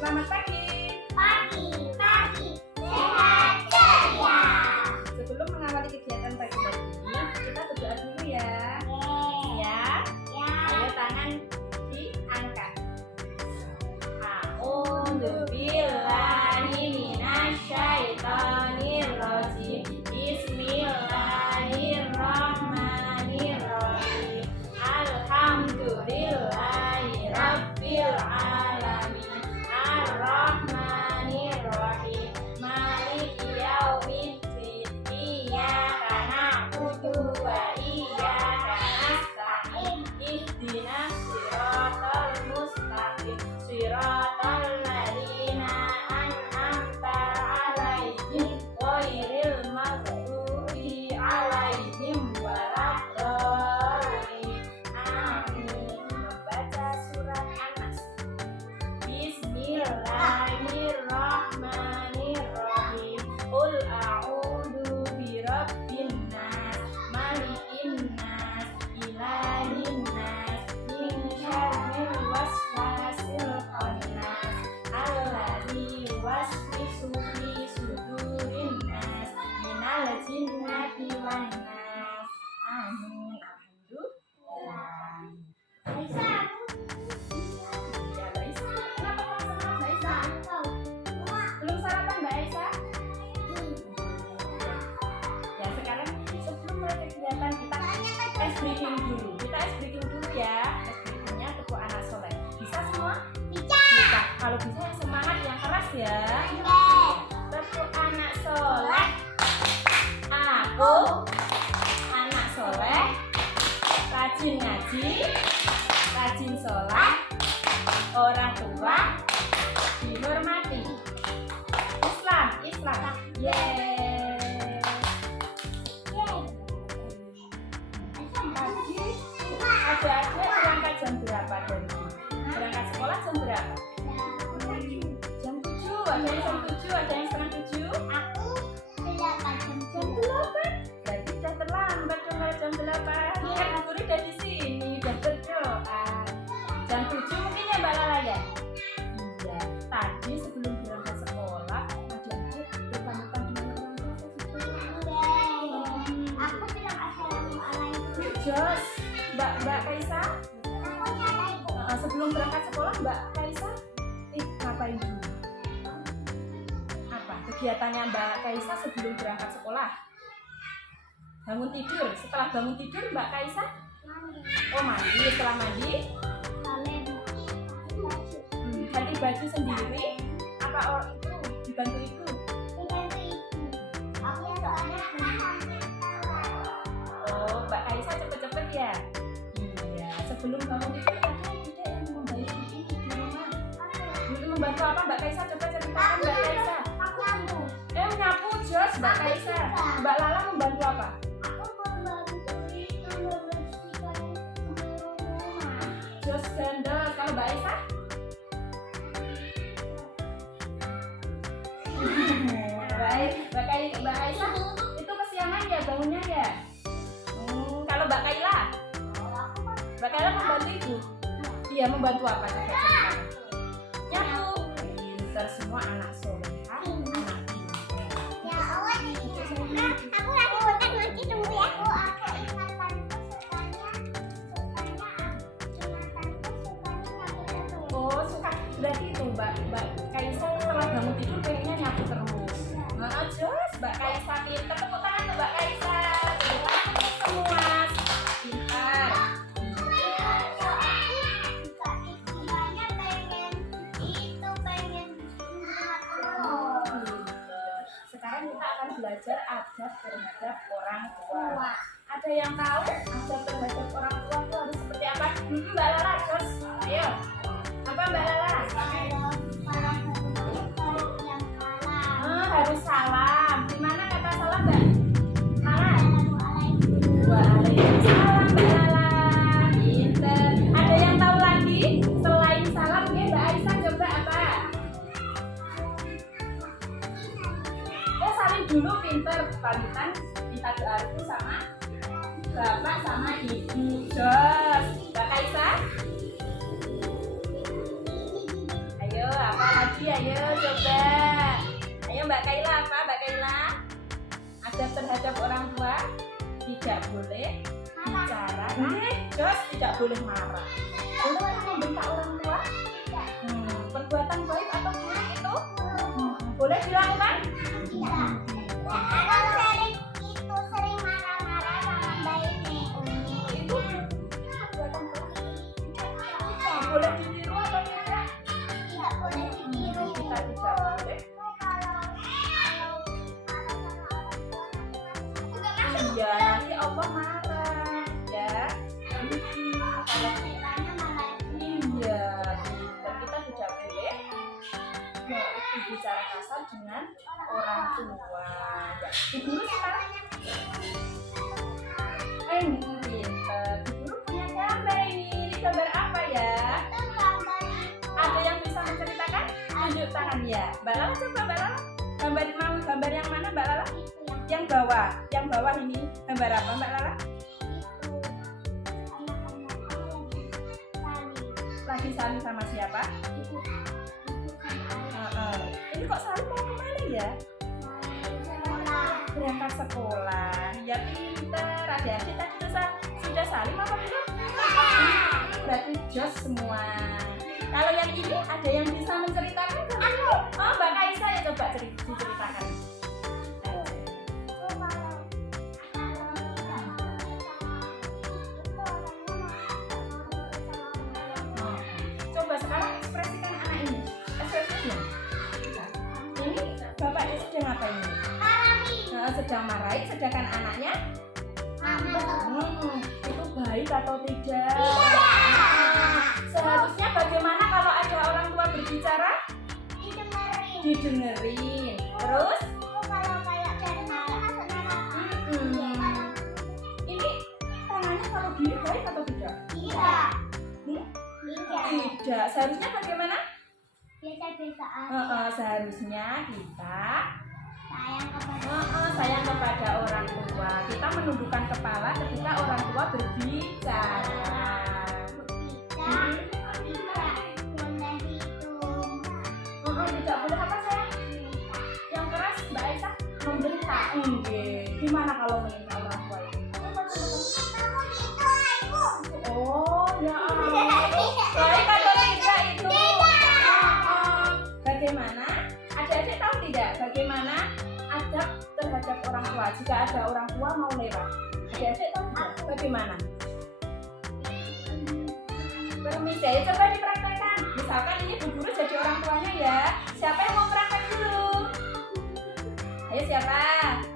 Selamat pagi. Pagi, pagi, sehat ceria. Sebelum mengawali kegiatan pagi ini, kita berdoa dulu ya. Ya. Ayo tangan diangkat. A'udzu billahi minasyaitonir rajim. Bismillahirrahmanirrahim. Alhamdulillahi rabbil alamin. Ar-Rahmanir-Rahim. Maliki yaumiddin. Iyyaka na'budu wa iyyaka nasta'in. Ihdinas siratal mustaqim. Siratal ladzina an'amta 'alaihim ghairil maghdubi 'alaihim waladdallin. Amin. Membaca surat An-Nas. Bismillahirrahmanirrahim. Qul a'udzu birabbin nas, malikin nas, ilahin nas, min syarril waswasil khannas, alladzi yuwaswisu fi sudurin nas, minal jinnati wan nas. Amin. Alhamdulillah. Belum sarapan Mbak Aisyah? Ya sekarang sebelum mulai kegiatan kita ice breaking dulu. Kita ice breaking dulu ya. Ice breakingnya tepuk anak soleh. Bisa semua? Bisa. Kalau bisa yang semangat, yang keras ya. Tepuk anak soleh. Aku anak soleh, rajin ngaji, rajin sholat, orang tua dihormati. Islam. Yeay. Pagi adik-adik berangkat jam berapa dari sini? Berangkat sekolah jam berapa? Jam 7. Ada yang jam 7, ada yang setengah 7. Aku 8 Jam 8. Berarti sudah terlambat dong kalau jam 8. Kan guru udah di sini, udah berdoa. Jam 7 mungkin ya Mbak Lala ya? Iya. Tadi sebelum berangkat sekolah, adik-adik berpamitan dengan orang tua gitu. Aku bilang assalamualaikum. Jos, Mbak Kaisa. Pokoknya ada Sebelum berangkat sekolah Mbak Kaisa ngapain dulu? Apa kegiatannya Mbak Kaisa sebelum berangkat sekolah? Bangun tidur. Setelah bangun tidur Mbak Kaisa? mandi. Oh mandi. Setelah mandi? Ganti baju sendiri? Apa orang itu dibantu ibu? Oh Mbak Kaisa cepet-cepet ya? Iya. Sebelum bangun tidur ada tidak yang membantu ini di rumah? Dulu membantu apa Mbak Kaisa? Coba ceritakan Mbak Kaisa. Nyapu Jos Mbak Kaisa. Mbak Lala membantu apa? Jos gandol. Kalau Mbak Aisyah? Mbak Aisyah itu kesiangan ya bangunnya ya? Kalau Mbak Kaila? Mbak Kaila membantu ibu? Iya membantu apa? Coba ceritakan. Nyapu. Pintar semua anak soleh. Anak Oh suka. Berarti itu Mbak Kaisa setelah bangun tidur pengennya nyapu terus. Nah Jos Mbak Kaisa pintar. Tepuk tangan tuh Mbak Kaisa. Semua pintar. belajar adab terhadap orang tua. Ada yang tahu adab terhadap orang tua itu harus seperti apa? Mbak Lala, terus ayo. Apa Mbak Lala? Harus salam. Gimana kata salam Mbak? Salam. Waalaikumsalam Mbak Lala. Pinter. Ada yang tahu lagi selain salam? Oke, Mbak Aisyah coba apa? Oh, salim dulu, pinter. Pamitan minta doa itu sama bapak sama ibu. Jos. Mbak Aisyah? Ayo, apa lagi? Ayo coba. Ayo Mbak Kaila, apa Mbak Kaila? Adab terhadap orang tua tidak boleh bicara, jos tidak boleh marah. Boleh membentak orang tua? Perbuatan baik atau buruk itu? Boleh dilakukan? Kalau sering marah-marah sama baiknya. Itu perbuatan baik. Boleh ditiru atau tidak? Tidak boleh ditiru. Kita tidak boleh. Iya, nanti Allah marah, ya. Kalau iya, dan kita tidak boleh berbicara kasar dengan orang tua. Ya, ibu sekarang. Ibu punya gambar ini. Ini gambar apa ya? Ada yang bisa menceritakan? Tunjuk tangan ya. Mbak Lala coba Mbak Lala. Gambar yang mana Mbak Lala? Yang bawah ini gambar apa Mbak Lala? Lagi saling sama siapa? Ini kok saling mau kemana ya? Berangkat sekolah. Ya pinter. Adik-adik tadi sudah saling apa belum? Berarti jos semua. Kalau yang ini ada yang bisa menceritakan? Oh, Mbak Kaisa ya coba diceritakan. Coba sekarang ekspresikan anak ini. Ekspresinya. Ini bapaknya sedang apa ini? Sedang marahin, sedangkan anaknya itu baik atau tidak? Seharusnya bagaimana kalau ada orang tua berbicara? Didengerin. Terus? Ini tangannya kalau gini baik atau tidak? Tidak. Seharusnya bagaimana? Seharusnya kita sayang kepada orang tua. Kita menundukkan kepala ketika orang tua berbicara. Tidak boleh apa sayang? Yang keras Mbak Aisyah membentak. Gimana kalau menimpa orang tua itu? Oh ya baik atau tidak itu? Bagaimana? Adik-adik tahu tidak bagaimana adab terhadap orang tua jika ada orang tua mau lewat? Adik-adik tahu tidak? Bagaimana? Permisi, ya coba dipraktekkan. Misalkan ini Bu Guru jadi orang tuanya ya. Siapa yang mau praktek dulu? Ayo siapa?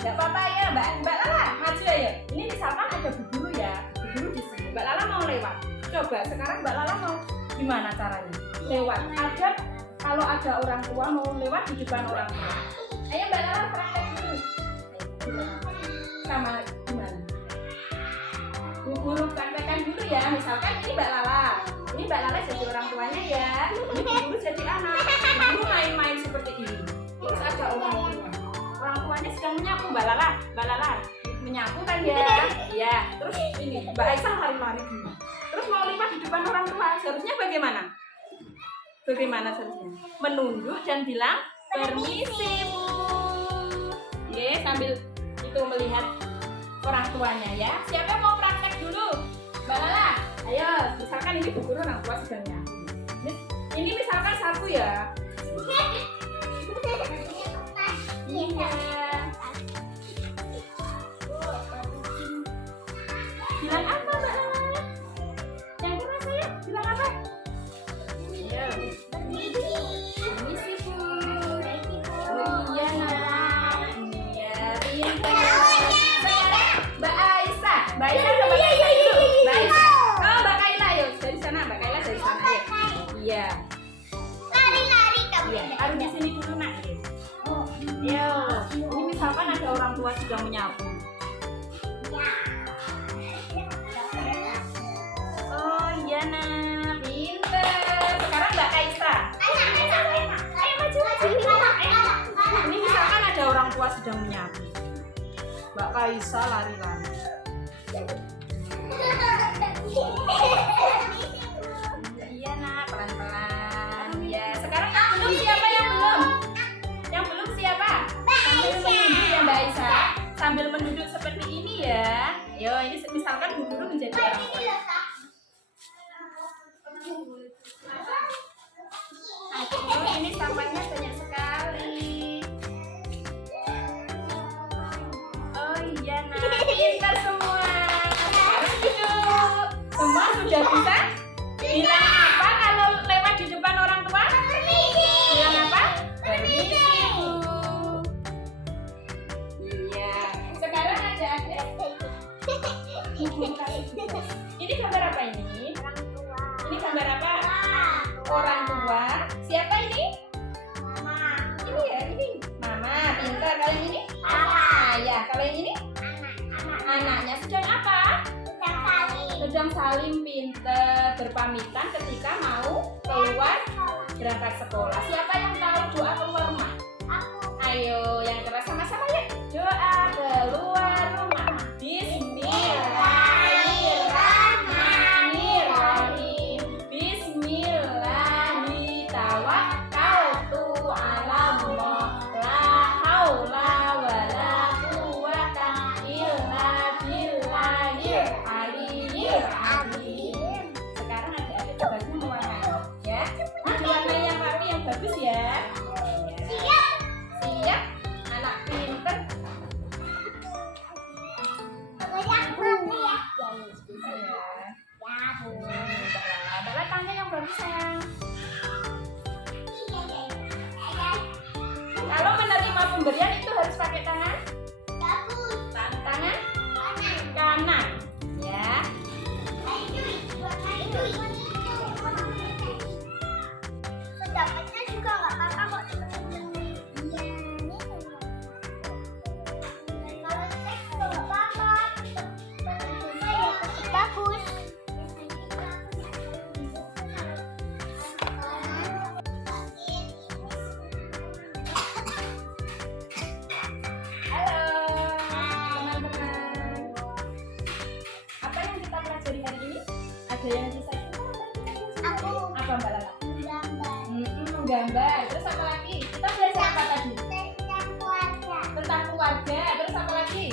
Gak apa-apa ya Mbak Lala, maju ayo. Ini misalkan ada Bu Guru ya. Bu Guru di sini. Mbak Lala mau lewat. Coba sekarang Mbak Lala mau gimana caranya? Lewat. Adab kalau ada orang tua mau lewat di depan orang tua. Ayo Mbak Lala praktek dulu. Sama gimana? Bu Guru praktekkan dulu ya. Misalkan ini Mbak Lala. Ini Mbak Lala jadi orang tuanya ya. Ini Bu Guru jadi anak. Bu Guru main-main seperti ini. Terus ada orang tua. Orang tuanya sedang menyapu Mbak Lala. Mbak Lala menyapu kan ya. Iya. Terus ini Mbak Aisyah lari-lari dulu. Terus mau lewat di depan orang tua. Seharusnya bagaimana? Bagaimana seharusnya? Menunduk dan bilang permisi Bu. Ye, sambil itu melihat orang tuanya ya. Siapa yang mau praktek dulu? Mbak Lala. Ayo, misalkan ini Bu Guru orang tua sedang nyapu. Ini misalkan sapu ya. Iya. Bilang apa Mbak Lala? Yang keras saya bilang apa? Iya. Permisi Bu. Oh iya. Iya. tua juga menyapu. Oh iya nak, pinter. Sekarang Mbak Kaisa. Ayo maju. Ini misalkan ada orang tua sedang menyapu. Mbak Kaisa lari-lari. Iya nak, pelan-pelan. Ya, sekarang yang belum siapa yang belum? Yang belum siapa? Sambil menunduk ya Mbak Aisyah. Sambil menunduk seperti ini ya. Yo, ini misalkan Bu Guru menjadi orang tua. Aduh, ini sampahnya banyak sekali. Oh iya nak, pintar semua. Sekarang duduk. Semua sudah bisa? Bilang apa kalau lewat di depan orang tua? Bilang apa? Permisi Bu. Iya. Sekarang ada ini gambar apa ini? Ini gambar apa? Orang tua. Siapa ini? Ini ya, ini mama. Pintar. Kalau yang ini? Ya. Kalau yang ini? Anaknya sedang apa? Sedang saling pintar berpamitan ketika mau keluar berangkat sekolah. Siapa yang tahu doa keluar rumah? Ayo, yang keras sama-sama ya. Doa keluar rumah. Bismillahirrahmanirrahim. Bismillahirrahmanirrahim. La haula wala quwwata illa billahil aliyyil azim. Sekarang ada tugasnya mewarnai ya. Diwarnai yang rapi yang bagus ya. Siap, anak pinter. Bala tanya yang bagus sayang. Kalau menerima pemberian itu harus pakai tangan kanan ya. Pendapatnya juga nggak apa-apa kok. Kalau cek nggak apa-apa. Bagus. Halo teman-teman. Apa yang kita pelajari hari ini? Ada yang bisa kita Aku apa Mbak Lala? gambar Gambar. Terus apa lagi? Kita belajar apa tadi? tentang keluarga. Tentang keluarga. Terus apa lagi?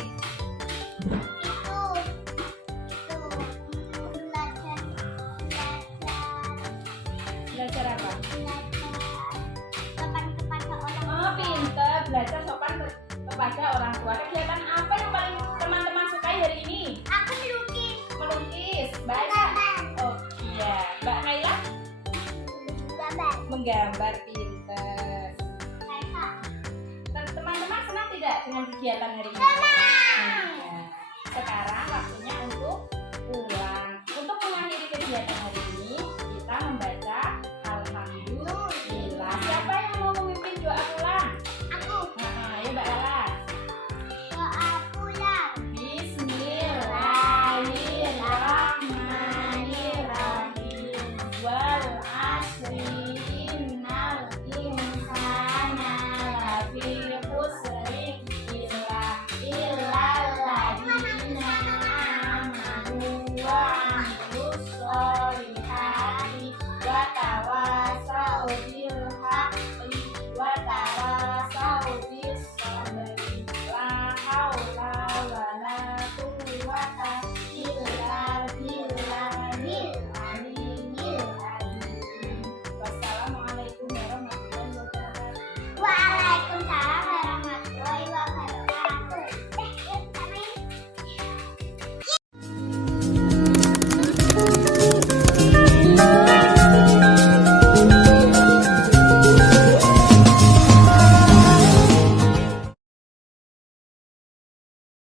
Belajar apa? Sopan kepada orang Oh, pinter. Belajar sopan kepada orang tua. Kegiatan apa yang paling teman-teman sukai hari ini? aku melukis Melukis. Baik. Oh iya. Mbak Naila gambar menggambar, pinter. Teman-teman senang tidak dengan kegiatan hari ini? Iya. Sekarang waktunya untuk pulang. Untuk mengakhiri kegiatan hari